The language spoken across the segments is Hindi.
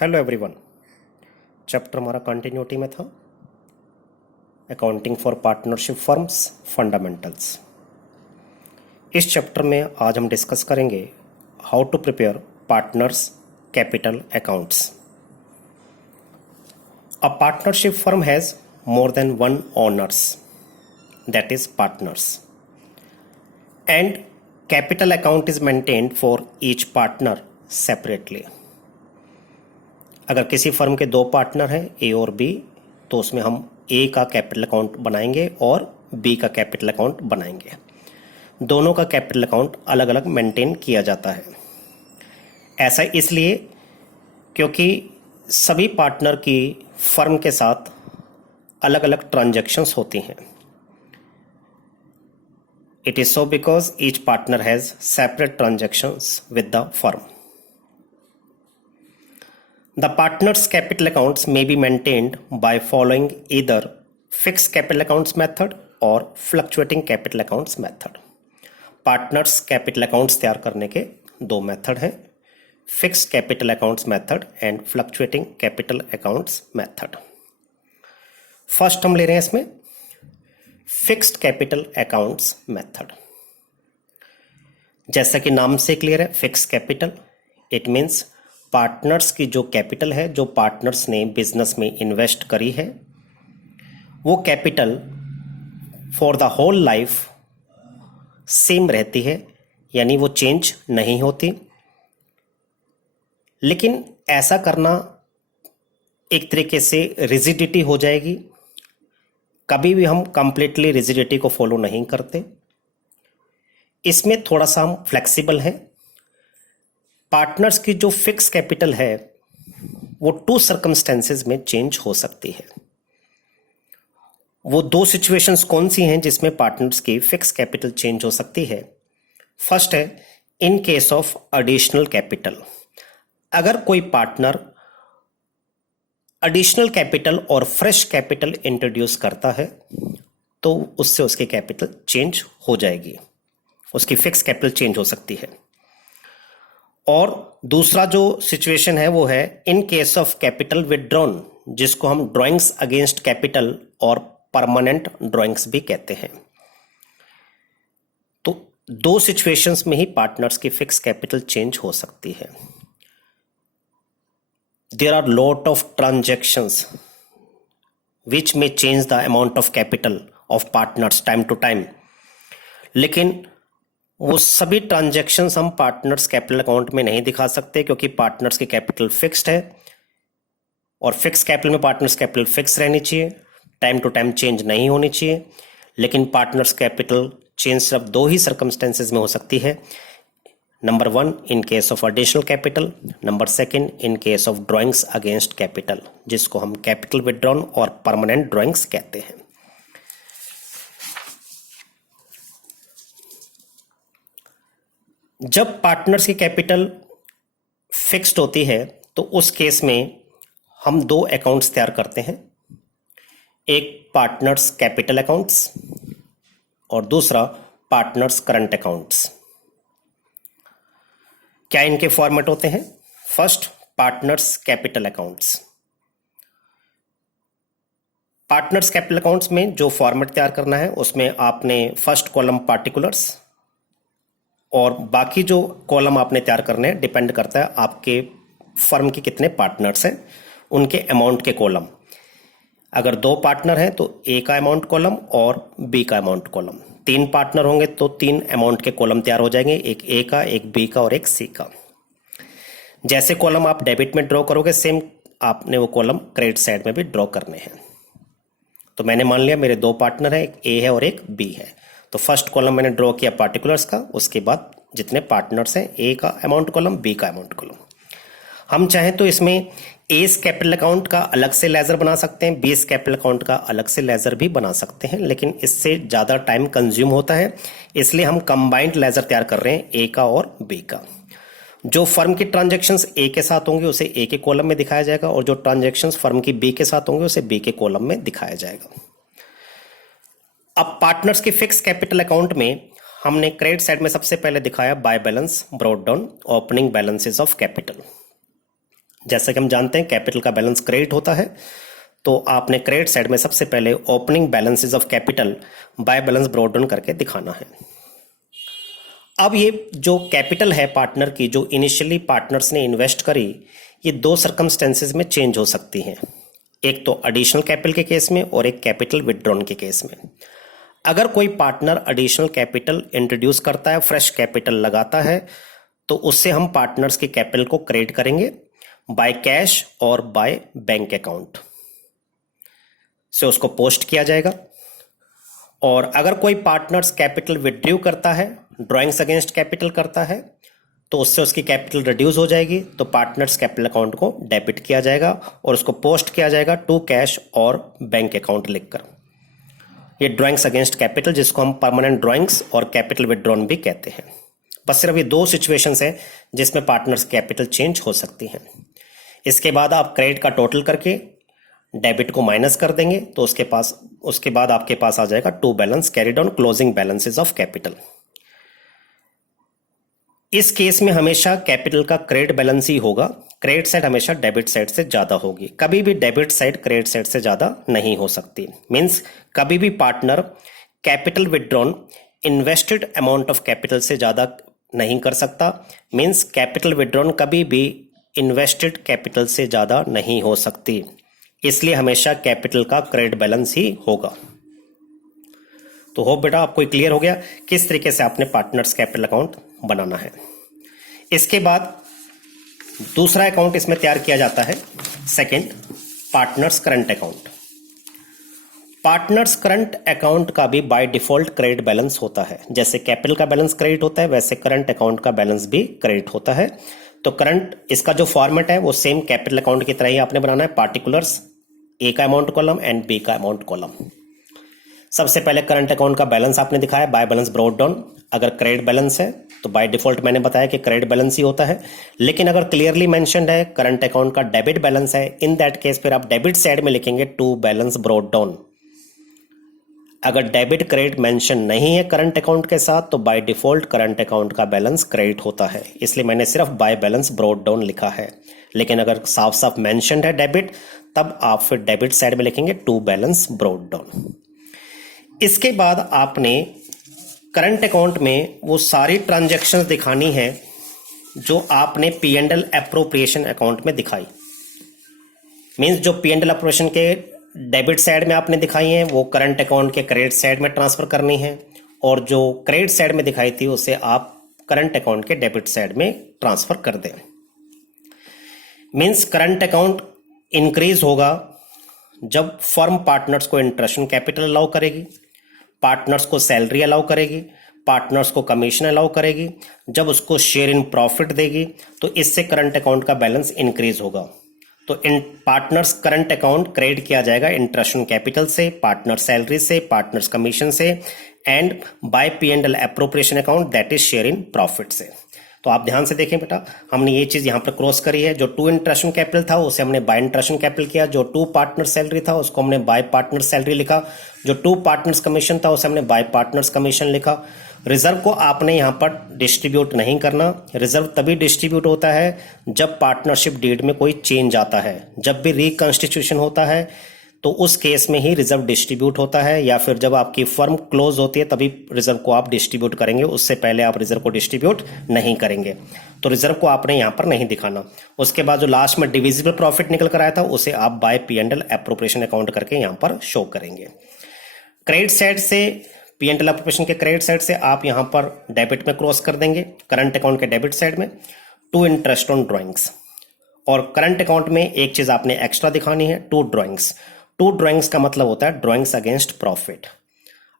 Hello everyone. चैप्टर हमारा कंटिन्यूटी में था, accounting for partnership firms fundamentals. इस चैप्टर में आज हम डिस्कस करेंगे how to prepare partners capital accounts. A partnership firm has more than one owners, that is partners, and capital account is maintained for each partner separately. अगर किसी फर्म के दो पार्टनर हैं ए और बी, तो उसमें हम ए का कैपिटल अकाउंट बनाएंगे और बी का कैपिटल अकाउंट बनाएंगे। दोनों का कैपिटल अकाउंट अलग अलग मेंटेन किया जाता है। ऐसा इसलिए क्योंकि सभी पार्टनर की फर्म के साथ अलग अलग ट्रांजैक्शंस होती हैं। It is so because each partner has separate transactions with the firm. The partner's capital accounts may be maintained by following either fixed capital accounts method or fluctuating capital accounts method. Partners capital accounts तैयार करने के दो मेथड हैं, fixed capital accounts method and fluctuating capital accounts method. First हम ले रहे हैं इसमें fixed capital accounts method. जैसा कि नाम से क्लियर है, fixed capital, it means partners की जो कैपिटल है, जो पार्टनर्स ने बिजनेस में इन्वेस्ट करी है, वो capital for the whole life same रहती है, यानी वो चेंज नहीं होती। लेकिन ऐसा करना एक तरीके से रिजिडिटी हो जाएगी। कभी भी हम कंप्लीटली रिजिडिटी को फॉलो नहीं करते। इसमें थोड़ा सा हम फ्लेक्सिबल हैं। पार्टनर्स की जो फिक्स कैपिटल है वो टू सर्कमस्टेंसेस में चेंज हो सकती है। वो दो सिचुएशंस कौन सी हैं जिसमें पार्टनर्स की फिक्स कैपिटल चेंज हो सकती है? फर्स्ट है in case of additional capital. अगर कोई पार्टनर एडिशनल कैपिटल और फ्रेश कैपिटल इंट्रोड्यूस करता है तो उससे उसकी कैपिटल चेंज हो जाएगी, उसकी फिक्स कैपिटल चेंज हो सकती है। और दूसरा जो सिचुएशन है वो है in case of capital withdrawn, जिसको हम ड्राइंग्स अगेंस्ट कैपिटल और परमानेंट ड्राइंग्स भी कहते हैं। तो दो सिचुएशंस में ही पार्टनर्स की फिक्स कैपिटल चेंज हो सकती है। There are lot of transactions which में change the amount of capital of partners time to time, लेकिन वो सभी ट्रांजैक्शंस हम पार्टनर्स कैपिटल अकाउंट में नहीं दिखा सकते, क्योंकि पार्टनर्स की कैपिटल फिक्स्ड है और फिक्स कैपिटल में पार्टनर्स कैपिटल फिक्स रहनी चाहिए, टाइम टू टाइम चेंज नहीं होनी चाहिए। लेकिन पार्टनर्स कैपिटल चेंज सिर्फ दो ही सर्कमस्टेंसेज में हो सकती है। Number one in case of additional capital, number second in case of drawings against capital, जिसको हम कैपिटल विदड्रॉन और परमानेंट ड्राइंग्स कहते हैं। जब पार्टनर्स की कैपिटल फिक्स्ड होती है तो उस केस में हम दो अकाउंट्स तैयार करते हैं, एक पार्टनर्स कैपिटल अकाउंट्स और दूसरा पार्टनर्स करंट अकाउंट्स। क्या इनके फॉर्मेट होते हैं? First partners capital accounts. Partners capital accounts में जो फॉर्मेट तैयार करना है उसमें आपने फर्स्ट कॉलम पार्टिकुलर्स और बाकी जो कॉलम आपने तैयार करने हैं डिपेंड करता है आपके फर्म के कितने पार्टनर्स हैं, उनके अमाउंट के कॉलम। अगर दो पार्टनर हैं तो ए का अमाउंट कॉलम और बी का अमाउंट कॉलम। तीन पार्टनर होंगे तो तीन अमाउंट के कॉलम तैयार हो जाएंगे, एक ए का, एक बी का और एक सी का। जैसे कॉलम आप डेबिट में ड्रॉ करोगे, सेम आपने वो कॉलम क्रेडिट साइड में भी ड्रॉ करने हैं। तो मैंने मान लिया मेरे दो पार्टनर हैं, एक ए है और एक बी है, तो फर्स्ट कॉलम मैंने ड्रॉ किया पार्टिकुलर्स का, उसके बाद जितने पार्टनर्स हैं ए का अमाउंट कॉलम, बी का अमाउंट कॉलम। हम चाहें तो इसमें एस कैपिटल अकाउंट का अलग से लेजर बना सकते हैं, बीस कैपिटल अकाउंट का अलग से लेजर भी बना सकते हैं, लेकिन इससे ज़्यादा टाइम कंज्यूम होता है, इसलिए हम कंबाइंड लेजर तैयार कर रहे हैं ए का और बी का। जो फर्म की ट्रांजैक्शंस ए के साथ होंगे उसे ए के कॉलम में दिखाया जाएगा और जो ट्रांजैक्शंस फर्म की बी के साथ होंगे उसे बी के कॉलम में दिखाया जाएगा। अब पार्टनर्स के फिक्स कैपिटल अकाउंट में हमने क्रेडिट साइड में सबसे पहले दिखाया by balance brought down opening balances of capital. जैसा कि हम जानते हैं कैपिटल का बैलेंस क्रेडिट होता है, तो आपने क्रेडिट साइड में सबसे पहले opening balances of capital by balance brought down करके दिखाना है। अब ये जो कैपिटल है पार्टनर की, जो इनिशियली पार्टनर्स ने इन्वेस्ट करी, ये दो सर्कमस्टेंसेस में चेंज हो सकती हैं। एक तो एडिशनल कैपिटल के केस में और एक कैपिटल विदड्रॉन के केस में। अगर कोई पार्टनर एडिशनल कैपिटल इंट्रोड्यूस करता है, फ्रेश कैपिटल लगाता है, तो उससे हम पार्टनर्स के कैपिटल को क्रेडिट करेंगे बाय कैश और बाय बैंक अकाउंट से, उसको पोस्ट किया जाएगा। और अगर कोई पार्टनर्स कैपिटल विड्रू करता है, ड्राइंग्स अगेंस्ट कैपिटल करता है, तो उससे उसकी कैपिटल रिड्यूस हो जाएगी, तो पार्टनर्स कैपिटल अकाउंट को डेबिट किया जाएगा और उसको पोस्ट किया जाएगा टू कैश और बैंक अकाउंट लिखकर। ये ड्राइंग्स अगेंस्ट कैपिटल, जिसको हम परमानेंट ड्राइंग्स और कैपिटल विड्रॉन भी कहते हैं। बस सिर्फ ये दो सिचुएशंस हैं जिसमें पार्टनर्स कैपिटल चेंज हो सकती हैं। इसके बाद आप क्रेडिट का टोटल करके डेबिट को माइनस कर देंगे, तो उसके बाद आपके पास आ जाएगा two balance carried on closing balances of capital. इस केस में हमेशा कैपिटल का क्रेडिट बैलेंस ही होगा, क्रेडिट साइड हमेशा डेबिट साइड से ज्यादा होगी। कभी भी डेबिट साइड क्रेडिट साइड से ज्यादा नहीं हो सकती। मींस कभी भी partner capital withdrawn invested amount of capital से ज्यादा नहीं कर सकता। मींस कैपिटल विदड्रॉन कभी भी इन्वेस्टेड कैपिटल से ज्यादा नहीं हो सकती, इसलिए हमेशा कैपिटल का क्रेडिट बैलेंस ही होगा। तो होप बेटा आपको क्लियर हो गया किस तरीके से आपने पार्टनर्स कैपिटल अकाउंट बनाना है। इसके बाद दूसरा अकाउंट इसमें तैयार किया जाता है, second, partners current account. Partners current account का भी बाय डिफॉल्ट क्रेडिट बैलेंस होता है। जैसे कैपिटल का बैलेंस क्रेडिट होता है, वैसे करंट अकाउंट का बैलेंस भी क्रेडिट होता है। तो करंट, इसका जो फॉर्मेट है वो सेम कैपिटल अकाउंट की तरह ही आपने बनाना है। पार्टिकुलर्स ए का अमाउंट कॉलम एंड बी का अमाउंट कॉलम। सबसे पहले करंट अकाउंट का बैलेंस आपने दिखाया बाय बैलेंस ब्रॉट डाउन। अगर क्रेडिट बैलेंस है तो बाय डिफॉल्ट मैंने बताया कि क्रेडिट बैलेंस ही होता है। लेकिन अगर क्लियरली मेंशन्ड है करंट अकाउंट का डेबिट बैलेंस है, इन दैट केस फिर आप डेबिट साइड में लिखेंगे टू बैलेंस ब्रॉट डाउन। अगर डेबिट क्रेडिट मेंशन नहीं है करंट अकाउंट के साथ, तो बाय डिफॉल्ट करंट अकाउंट का बैलेंस क्रेडिट होता है, इसलिए मैंने सिर्फ बाय बैलेंस ब्रॉट डाउन लिखा है। लेकिन अगर साफ साफ मेंशन्ड है डेबिट, तब आप फिर डेबिट साइड में लिखेंगे टू बैलेंस ब्रॉट डाउन। इसके बाद आपने करंट अकाउंट में वो सारी ट्रांजैक्शंस दिखानी है जो आपने P and L appropriation account में दिखाई। मींस जो पी एंड एल एप्रोप्रिएशन के डेबिट साइड में आपने दिखाई है वो करंट अकाउंट के क्रेडिट साइड में ट्रांसफर करनी है, और जो क्रेडिट साइड में दिखाई थी उसे आप करंट अकाउंट के डेबिट साइड में ट्रांसफर कर दें। मींस करंट अकाउंट इंक्रीज होगा जब फर्म पार्टनर्स को इंटरेस्ट ऑन कैपिटल अलाउ करेगी, पार्टनर्स को सैलरी अलाउ करेगी, पार्टनर्स को कमीशन अलाउ करेगी, जब उसको शेयर इन प्रॉफिट देगी, तो इससे करंट अकाउंट का बैलेंस इंक्रीज होगा। तो इन पार्टनर्स करंट अकाउंट क्रेडिट किया जाएगा इंटरेस्ट ऑन कैपिटल से, पार्टनर सैलरी से, पार्टनर्स कमीशन से, and by P and L appropriation account that is share in profit से। तो आप ध्यान से देखें बेटा, हमने ये चीज यहां पर क्रॉस करी है। जो टू इंटरेस्ट ऑन कैपिटल था उसे हमने बाय इंटरेस्ट ऑन कैपिटल किया, जो टू पार्टनर सैलरी था उसको हमने बाय पार्टनर सैलरी लिखा, जो टू पार्टनर्स कमीशन था उसे हमने बाय पार्टनर्स कमीशन लिखा। रिजर्व को आपने यहां पर डिस्ट्रीब्यूट नहीं करना। रिजर्व तभी डिस्ट्रीब्यूट होता है जब पार्टनरशिप डीड में कोई चेंज आता है, जब भी रिकॉन्स्टिट्यूशन होता है तो उस केस में ही रिजर्व डिस्ट्रीब्यूट होता है, या फिर जब आपकी फर्म क्लोज होती है तभी रिजर्व को आप डिस्ट्रीब्यूट करेंगे, उससे पहले आप रिजर्व को डिस्ट्रीब्यूट नहीं करेंगे। तो रिजर्व को आपने यहां पर नहीं दिखाना। उसके बाद जो लास्ट में डिविजिबल प्रॉफिट निकल कर आया था उसे आप by P and L appropriation account करके यहां पर शो करेंगे। क्रेडिट साइड से पी एंड एल एप्रोप्रिएशन के क्रेडिट साइड से आप यहां पर डेबिट में क्रॉस कर देंगे, करंट अकाउंट के डेबिट साइड में टू इंटरेस्ट ऑन ड्राइंग्स। और करंट अकाउंट में एक चीज आपने एक्स्ट्रा दिखानी है, टू ड्राइंग्स। टू ड्राइंग्स का मतलब होता है ड्राइंग्स अगेंस्ट प्रॉफिट।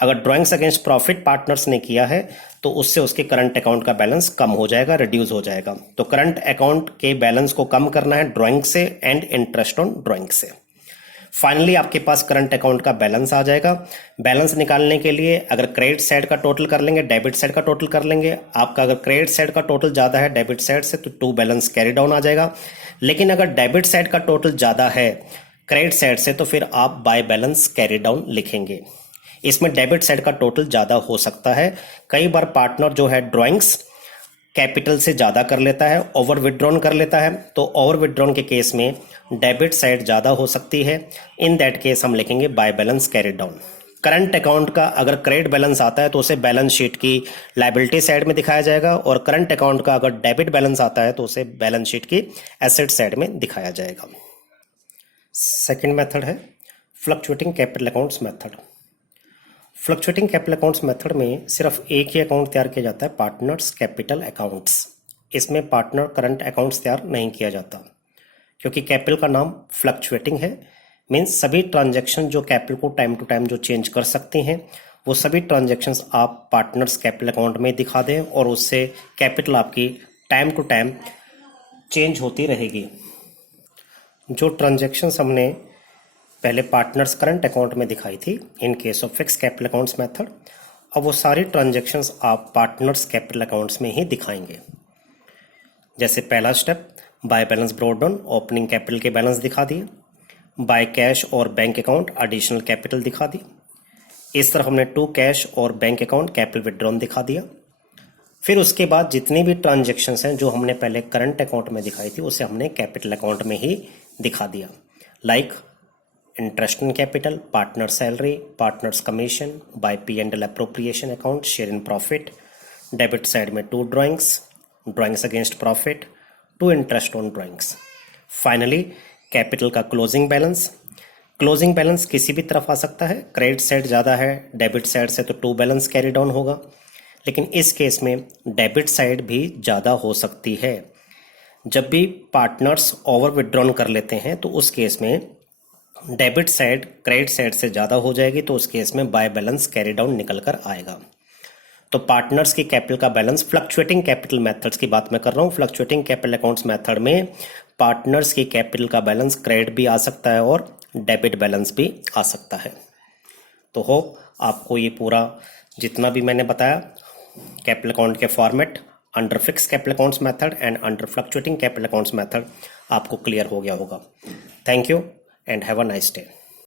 अगर ड्राइंग्स अगेंस्ट प्रॉफिट पार्टनर्स ने किया है तो उससे उसके करंट अकाउंट का बैलेंस कम हो जाएगा, रिड्यूस हो जाएगा। तो करंट अकाउंट के बैलेंस को कम करना है ड्राइंग से एंड इंटरेस्ट ऑन ड्राइंग से। फाइनली आपके पास करंट अकाउंट का बैलेंस आ जाएगा। बैलेंस निकालने के लिए अगर क्रेडिट साइड का टोटल कर लेंगे, डेबिट साइड का टोटल कर लेंगे। आपका अगर क्रेडिट साइड का टोटल ज्यादा है डेबिट साइड से तो टू बैलेंस कैरी डाउन आ जाएगा। लेकिन अगर डेबिट साइड का टोटल ज्यादा है क्रेडिट साइड से तो फिर आप बाय बैलेंस कैरी डाउन लिखेंगे। इसमें डेबिट साइड का टोटल ज्यादा हो सकता है। कई बार पार्टनर जो है ड्राइंग्स कैपिटल से ज़्यादा कर लेता है, ओवर विड्रॉन कर लेता है, तो ओवर विड्रॉन के केस में डेबिट साइड ज़्यादा हो सकती है। इन दैट केस हम लिखेंगे by balance carried down. Current account का अगर क्रेडिट बैलेंस आता है तो उसे बैलेंस शीट की लायबिलिटी साइड में दिखाया जाएगा, और करंट अकाउंट का अगर डेबिट बैलेंस आता है तो उसे बैलेंस शीट की एसेट साइड में दिखाया जाएगा। सेकेंड मेथड है fluctuating capital accounts method. Fluctuating capital accounts method में सिर्फ एक ही अकाउंट तैयार किया जाता है, पार्टनर्स कैपिटल अकाउंट्स। इसमें पार्टनर करंट अकाउंट्स तैयार नहीं किया जाता, क्योंकि कैपिटल का नाम फ्लक्चुएटिंग है। मीन्स सभी ट्रांजैक्शन जो कैपिटल को टाइम टू टाइम जो चेंज कर सकती हैं, वो सभी ट्रांजैक्शंस आप पार्टनर्स कैपिटल अकाउंट में दिखा दें, और उससे कैपिटल आपकी टाइम टू टाइम चेंज होती रहेगी। जो ट्रांजैक्शंस हमने पहले पार्टनर्स करंट अकाउंट में दिखाई थी इन case of fix capital accounts method, अब वो सारी ट्रांजैक्शंस आप पार्टनर्स कैपिटल अकाउंट्स में ही दिखाएंगे। जैसे पहला step, by balance brought down, opening capital के बैलेंस दिखा दिए। बाय कैश और बैंक अकाउंट एडिशनल कैपिटल दिखा दी। इस तरह हमने टू कैश और बैंक अकाउंट कैपिटल विड्रॉन दिखा दिया। फिर उसके बाद जितनी भी ट्रांजैक्शंस हैं जो हमने पहले करंट अकाउंट में दिखाई थी, उसे हमने कैपिटल अकाउंट में ही दिखा दिया। Like interest in capital, partner salary, partners commission, by P&L appropriation account, share in profit. Debit side में to drawings, drawings against profit, to interest on drawings. Finally capital का क्लोजिंग बैलेंस। क्लोजिंग बैलेंस किसी भी तरफ आ सकता है, क्रेडिट साइड ज़्यादा है डेबिट साइड से तो टू बैलेंस कैरी डाउन होगा, लेकिन इस केस में डेबिट साइड भी ज़्यादा हो सकती है। जब भी पार्टनर्स ओवर विड्रॉन कर लेते हैं तो उस केस में डेबिट साइड क्रेडिट साइड से ज़्यादा हो जाएगी, तो उस केस में बाय बैलेंस कैरी डाउन निकल कर आएगा। तो पार्टनर्स की कैपिटल का बैलेंस, फ्लक्चुएटिंग कैपिटल मेथड्स की बात मैं कर रहा हूँ, फ्लक्चुएटिंग कैपिटल अकाउंट्स मेथड में पार्टनर्स की कैपिटल का बैलेंस क्रेडिट भी आ सकता है और डेबिट बैलेंस भी आ सकता है। तो होप आपको ये पूरा जितना भी मैंने बताया कैपिटल अकाउंट के format under fix capital accounts method and under fluctuating capital accounts method आपको क्लियर हो गया होगा। Thank you and have a nice day.